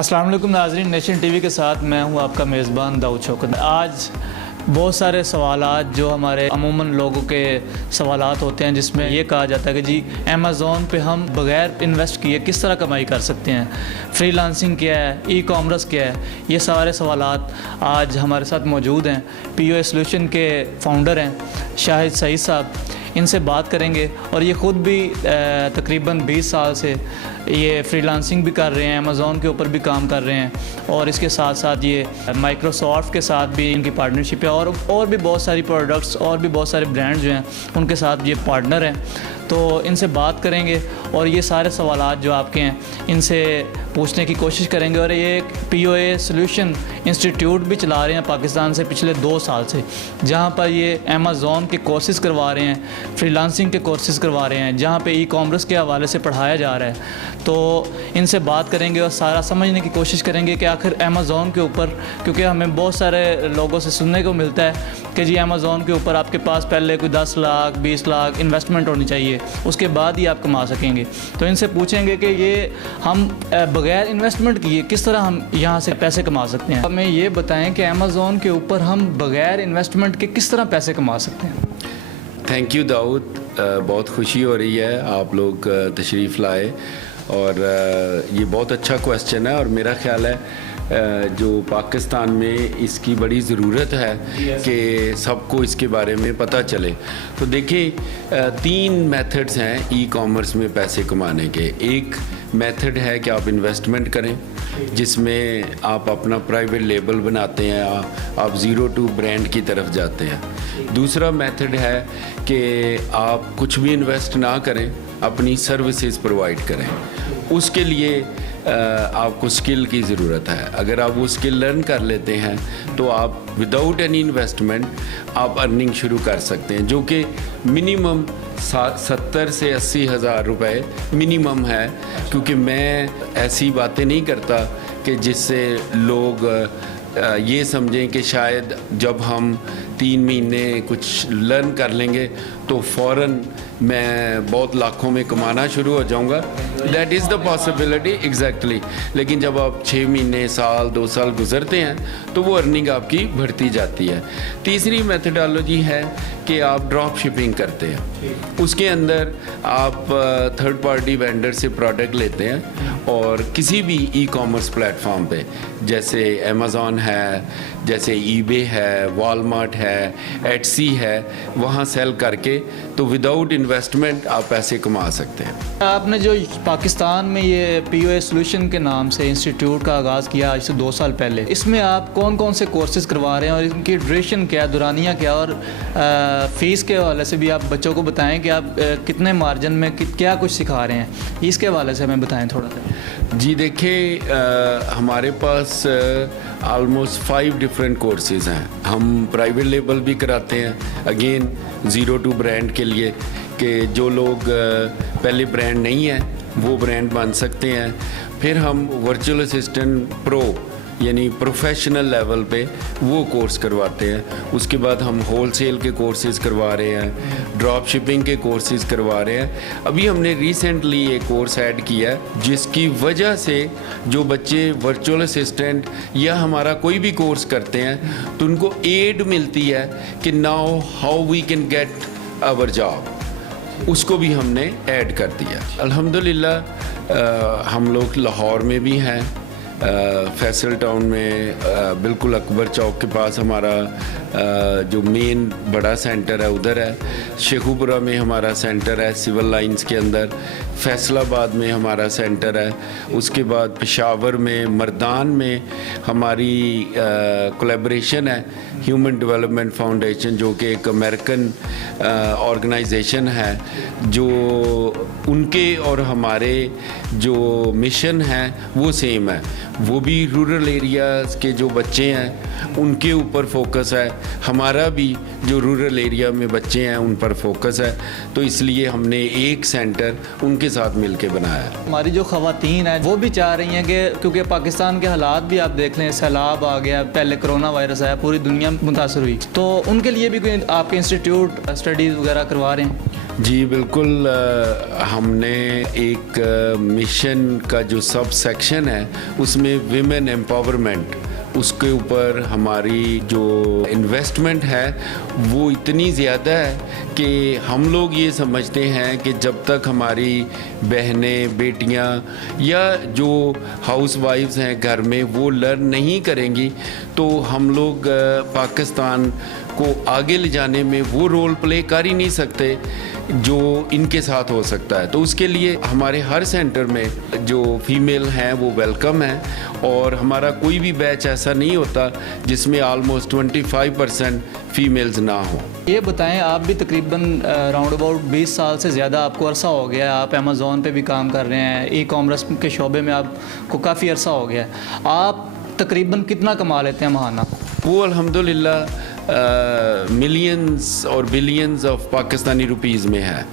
अस्सलाम वालेकुम नाज़रीन, नेशन टीवी के साथ मैं हूं आपका मेज़बान दाऊद शौकत। आज बहुत सारे सवालात जो हमारे अमूमन लोगों के सवालात होते हैं, जिसमें ये कहा जाता है कि जी अमेज़ॉन पे हम बग़ैर इन्वेस्ट किए किस तरह कमाई कर सकते हैं, फ्रीलांसिंग क्या है, ई कॉमर्स क्या है। ये सारे सवालात आज हमारे साथ मौजूद हैं। POA सॉल्यूशन के फाउंडर हैं शाहिद सईद साहब, इनसे बात करेंगे। और ये ख़ुद भी तकरीबन 20 साल से ये फ्रीलांसिंग भी कर रहे हैं, अमेज़ॉन के ऊपर भी काम कर रहे हैं, और इसके साथ साथ ये माइक्रोसॉफ्ट के साथ भी इनकी पार्टनरशिप है, और भी बहुत सारी प्रोडक्ट्स और भी बहुत सारे ब्रांड्स जो हैं उनके साथ ये पार्टनर हैं। तो इनसे बात करेंगे और ये सारे सवालात जो आपके हैं इनसे पूछने की कोशिश करेंगे। और ये एक POA सॉल्यूशन इंस्टीट्यूट भी चला रहे हैं पाकिस्तान से पिछले 2 साल से, जहाँ पर ये अमेज़ॉन के कोर्सेज करवा रहे हैं, फ्रीलांसिंग के कोर्सेज करवा रहे हैं, जहाँ पे ई कॉमर्स के हवाले से पढ़ाया जा रहा है। तो इनसे बात करेंगे और सारा समझने की कोशिश करेंगे कि आखिर अमेज़ॉन के ऊपर, क्योंकि हमें बहुत सारे लोगों से सुनने को मिलता है कि जी अमेज़ॉन के ऊपर आपके पास पहले कोई 10 लाख 20 लाख इन्वेस्टमेंट होनी चाहिए, उसके बाद ही आप कमा सकेंगे। तो इनसे पूछेंगे कि ये हम बग़ैर इन्वेस्टमेंट किए किस तरह हम यहाँ से पैसे कमा सकते हैं। हमें ये बताएं कि अमेज़ॉन के ऊपर हम बग़ैर इन्वेस्टमेंट के किस तरह पैसे कमा सकते हैं। थैंक यू दाऊद, बहुत खुशी हो रही है आप लोग तशरीफ़ लाए, और ये बहुत अच्छा क्वेश्चन है। और मेरा ख्याल है जो पाकिस्तान में इसकी बड़ी ज़रूरत है कि सबको इसके बारे में पता चले। तो देखिए 3 मेथड्स हैं ई कॉमर्स में पैसे कमाने के। एक मेथड है कि आप इन्वेस्टमेंट करें, जिसमें आप अपना प्राइवेट लेबल बनाते हैं, आप ज़ीरो टू ब्रांड की तरफ जाते हैं। दूसरा मेथड है कि आप कुछ भी इन्वेस्ट ना करें, अपनी सर्विसेज प्रोवाइड करें। उसके लिए आपको स्किल की ज़रूरत है। अगर आप वो स्किल लर्न कर लेते हैं तो आप विदाउट एनी इन्वेस्टमेंट आप अर्निंग शुरू कर सकते हैं, जो कि मिनिमम 70 से 80 हज़ार रुपये मिनिमम है। क्योंकि मैं ऐसी बातें नहीं करता कि जिससे लोग ये समझें कि शायद जब हम 3 महीने कुछ लर्न कर लेंगे तो फ़ौरन मैं बहुत लाखों में कमाना शुरू हो जाऊंगा। That is the possibility exactly. लेकिन जब आप 6 महीने, साल, 2 साल गुजरते हैं तो वो अर्निंग आपकी बढ़ती जाती है। तीसरी मेथडोलॉजी है कि आप ड्रॉप शिपिंग करते हैं। उसके अंदर आप थर्ड पार्टी वेंडर से प्रोडक्ट लेते हैं और किसी भी ई कॉमर्स प्लेटफॉर्म पे, जैसे अमेज़ॉन है, जैसे eBay है, वॉलमार्ट है, एटसी है, वहाँ सेल करके तो विदाउट इन्वेस्टमेंट आप पैसे कमा सकते हैं। आपने जो पाकिस्तान में ये POA सॉल्यूशन के नाम से इंस्टीट्यूट का आगाज़ किया आज से 2 साल पहले, इसमें आप कौन कौन से कोर्सेज करवा रहे हैं और इनकी ड्यूरेशन क्या, दुरानिया क्या, और फ़ीस के हवाले से भी आप बच्चों को बताएं कि आप कितने मार्जिन में क्या कुछ सिखा रहे हैं, इसके हवाले से हमें बताएं थोड़ा सा। जी देखिए, हमारे पास ऑलमोस्ट 5 डिफरेंट कोर्सेज हैं। हम प्राइवेट लेबल भी कराते हैं, अगेन ज़ीरो टू ब्रांड के लिए, कि जो लोग पहले ब्रांड नहीं है वो ब्रांड बन सकते हैं। फिर हम वर्चुअल असिस्टेंट प्रो यानी प्रोफेशनल लेवल पे वो कोर्स करवाते हैं। उसके बाद हम होलसेल के कोर्सेज करवा रहे हैं, ड्रॉप शिपिंग के कोर्सेज करवा रहे हैं। अभी हमने रिसेंटली एक कोर्स ऐड किया है, जिसकी वजह से जो बच्चे वर्चुअल असिस्टेंट या हमारा कोई भी कोर्स करते हैं तो उनको एड मिलती है कि now how we can get our job, उसको भी हमने ऐड कर दिया। अल्हम्दुलिल्लाह हम लोग लाहौर में भी हैं, फैसल टाउन में बिल्कुल अकबर चौक के पास हमारा जो मेन बड़ा सेंटर है उधर है। शेखुपुरा में हमारा सेंटर है सिविल लाइंस के अंदर। फैसलाबाद में हमारा सेंटर है। उसके बाद पेशावर में, मर्दान में हमारी कोलैबोरेशन है ह्यूमन डेवलपमेंट फाउंडेशन, जो कि एक अमेरिकन ऑर्गेनाइजेशन है, जो उनके और हमारे जो मिशन है वो सेम है। वो भी रूरल एरियाज़ के जो बच्चे हैं उनके ऊपर फोकस है, हमारा भी जो रूरल एरिया में बच्चे हैं उन पर फोकस है। तो इसलिए हमने एक सेंटर उनके साथ मिलके बनाया है। हमारी जो ख़वातीन हैं वो भी चाह रही हैं कि क्योंकि पाकिस्तान के हालात भी आप देख लें, सैलाब आ गया, पहले कोरोना वायरस आया, पूरी दुनिया मुतासर हुई, तो उनके लिए भी कोई आपके इंस्टीट्यूट स्टडीज़ वगैरह करवा रहे हैं? जी बिल्कुल, हमने एक मिशन का जो सब सेक्शन है उसमें विमेन एम्पावरमेंट, उसके ऊपर हमारी जो इन्वेस्टमेंट है वो इतनी ज़्यादा है कि हम लोग ये समझते हैं कि जब तक हमारी बहनें, बेटियां या जो हाउस वाइफ्स हैं घर में वो लर्न नहीं करेंगी तो हम लोग पाकिस्तान को आगे ले जाने में वो रोल प्ले कर ही नहीं सकते जो इनके साथ हो सकता है। तो उसके लिए हमारे हर सेंटर में जो फीमेल हैं वो वेलकम है और हमारा कोई भी बैच ऐसा नहीं होता जिसमें ऑलमोस्ट 25% फीमेल्स ना हो। ये बताएं, आप भी तकरीबन राउंड अबाउट 20 साल से ज़्यादा आपको अरसा हो गया है, आप अमेज़ॉन पे भी काम कर रहे हैं, ई कॉमर्स के शोबे में आपको काफ़ी अरसा हो गया है, आप तकरीबन कितना कमा लेते हैं महाना? वो अल्हम्दुलिल्लाह मिलियंस और बिलियंस ऑफ पाकिस्तानी रुपीज़ में है।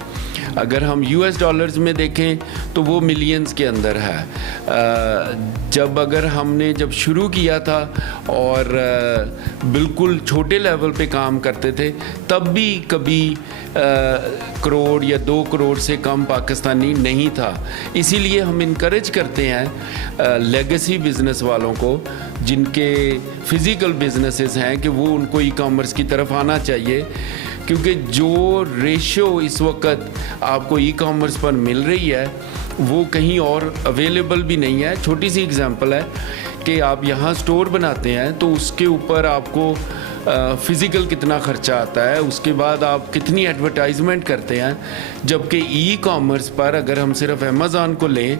अगर हम US डॉलर्स में देखें तो वो मिलियंस के अंदर है। जब शुरू किया था और बिल्कुल छोटे लेवल पे काम करते थे तब भी कभी करोड़ या 2 करोड़ से कम पाकिस्तानी नहीं था। इसीलिए हम इनकरेज करते हैं लेगेसी बिज़नेस वालों को जिनके फिज़िकल बिजनेसेस हैं कि वो उनको ई कॉमर्स की तरफ आना चाहिए, क्योंकि जो रेशो इस वक्त आपको ई कॉमर्स पर मिल रही है वो कहीं और अवेलेबल भी नहीं है। छोटी सी एग्जांपल है कि आप यहाँ स्टोर बनाते हैं तो उसके ऊपर आपको फ़िज़िकल कितना ख़र्चा आता है, उसके बाद आप कितनी एडवर्टाइजमेंट करते हैं, जबकि ई कॉमर्स पर अगर हम सिर्फ अमेज़ॉन को लें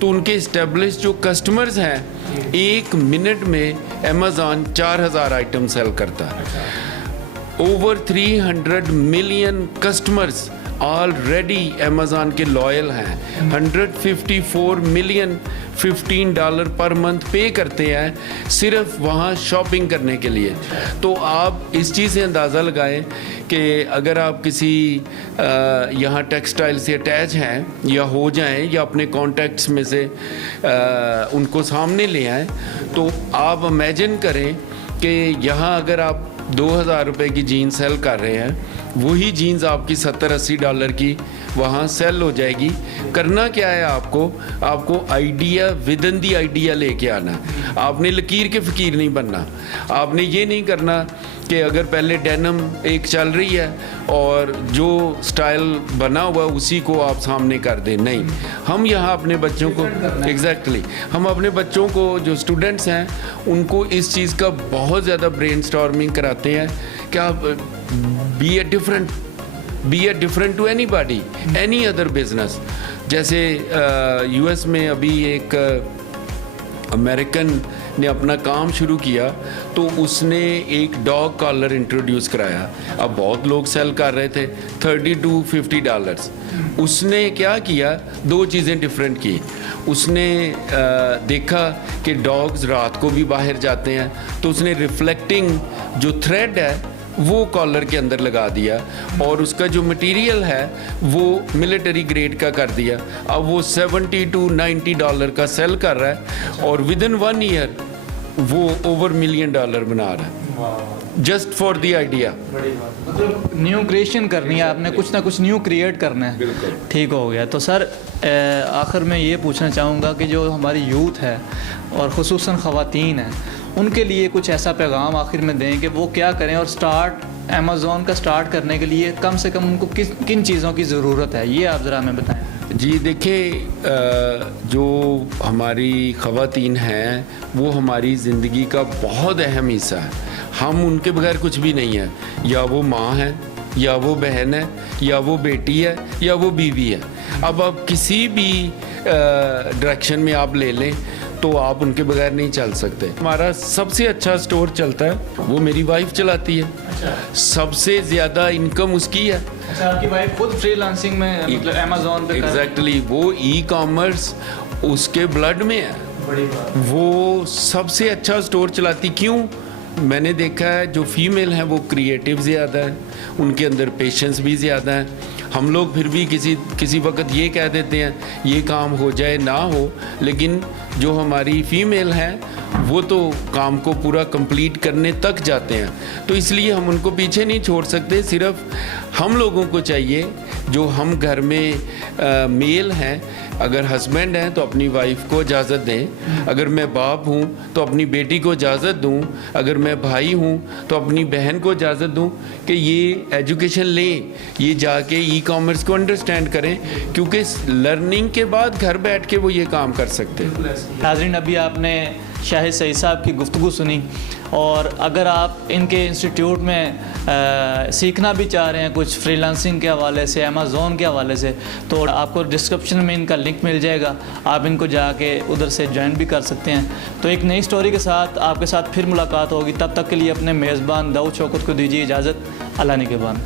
तो उनके इस्टेब्लिश जो कस्टमर्स हैं 1 मिनट में अमेज़ॉन 4000 आइटम सेल करता है। Over 300 million customers already Amazon के लॉयल हैं। 154 मिलियन $15 पर मंथ पे करते हैं सिर्फ वहाँ शॉपिंग करने के लिए। तो आप इस चीज़ से अंदाज़ा लगाएं कि अगर आप किसी यहाँ टेक्सटाइल से अटैच हैं या हो जाएं या अपने कॉन्टैक्ट्स में से उनको सामने ले आएँ, तो आप इमेजिन करें कि यहाँ अगर आप 2000 रुपये की जीन्स सेल कर रहे हैं, वही जीन्स आपकी $70-80 की वहाँ सेल हो जाएगी। करना क्या है आपको idea with in the idea लेके आना है। आपने लकीर के फ़कीर नहीं बनना। आपने ये नहीं करना कि अगर पहले डेनिम एक चल रही है और जो स्टाइल बना हुआ उसी को आप सामने कर दें। नहीं, हम यहाँ अपने बच्चों को एग्जैक्टली हम अपने बच्चों को जो स्टूडेंट्स हैं उनको इस चीज़ का बहुत ज़्यादा ब्रेनस्टॉर्मिंग कराते हैं कि आप be a different to anybody, any other business. जैसे US में अभी एक अमेरिकन ने अपना काम शुरू किया तो उसने एक डॉग कॉलर इंट्रोड्यूस कराया। अब बहुत लोग सेल कर रहे थे $30 to $50। उसने क्या किया, 2 चीज़ें डिफरेंट की। उसने देखा कि डॉग्स रात को भी बाहर जाते हैं तो उसने रिफ्लेक्टिंग जो थ्रेड है वो कॉलर के अंदर लगा दिया और उसका जो मटेरियल है वो मिलिट्री ग्रेड का कर दिया। अब वो $70 to $90 का सेल कर रहा है और विद इन 1 ईयर वो ओवर $1 मिलियन बना रहा है, जस्ट फॉर द आइडिया। मतलब न्यू क्रिएशन करनी है आपने, कुछ ना कुछ न्यू क्रिएट करना है। बिल्कुल ठीक हो गया। तो सर आखिर में ये पूछना चाहूँगा कि जो हमारी यूथ है और ख़ुसूसन ख़वातीन हैं उनके लिए कुछ ऐसा पैगाम आखिर में दें कि वो क्या करें और अमेज़ॉन का स्टार्ट करने के लिए कम से कम उनको किन चीज़ों की ज़रूरत है, ये आप ज़रा हमें बताएं। जी देखिए, जो हमारी ख़वातीन हैं वो हमारी ज़िंदगी का बहुत अहम हिस्सा है। हम उनके बगैर कुछ भी नहीं है। या वो माँ है, या वो बहन है, या वो बेटी है, या वो बीवी है। अब आप किसी भी डायरेक्शन में आप ले लें तो आप उनके बगैर नहीं चल सकते। हमारा सबसे अच्छा स्टोर चलता है वो मेरी वाइफ चलाती है। अच्छा। सबसे ज़्यादा इनकम उसकी है। अच्छा, आपकी वाइफ खुद फ्रीलांसिंग में मतलब अमेज़ॉन पे एग्जैक्टली वो ई कॉमर्स उसके ब्लड में है। बड़ी बात। वो सबसे अच्छा स्टोर चलाती। क्यों? मैंने देखा है जो फीमेल हैं वो क्रिएटिव ज़्यादा है, उनके अंदर पेशेंस भी ज़्यादा है। हम लोग फिर भी किसी वक्त ये कह देते हैं ये काम हो जाए ना हो, लेकिन जो हमारी फीमेल हैं वो तो काम को पूरा कंप्लीट करने तक जाते हैं। तो इसलिए हम उनको पीछे नहीं छोड़ सकते। सिर्फ हम लोगों को चाहिए जो हम घर में मेल हैं, अगर हस्बैंड हैं तो अपनी वाइफ को इजाज़त दें, अगर मैं बाप हूँ तो अपनी बेटी को इजाज़त दूँ, अगर मैं भाई हूँ तो अपनी बहन को इजाज़त दूँ कि ये एजुकेशन लें, ये जाके ई कॉमर्स को अंडरस्टैंड करें, क्योंकि लर्निंग के बाद घर बैठ के वो ये काम कर सकते हैं। नाज़रीन, अभी आपने शाहिद सईद साहब की गुफ्तगू सुनी, और अगर आप इनके इंस्टीट्यूट में सीखना भी चाह रहे हैं कुछ फ्रीलांसिंग के हवाले से, अमेज़ॉन के हवाले से, तो आपको डिस्क्रिप्शन में इनका लिंक मिल जाएगा, आप इनको जाके उधर से ज्वाइन भी कर सकते हैं। तो एक नई स्टोरी के साथ आपके साथ फिर मुलाकात होगी, तब तक के लिए अपने मेज़बान दाऊद शौकत को दीजिए इजाज़त। अल्लाह निगहबान।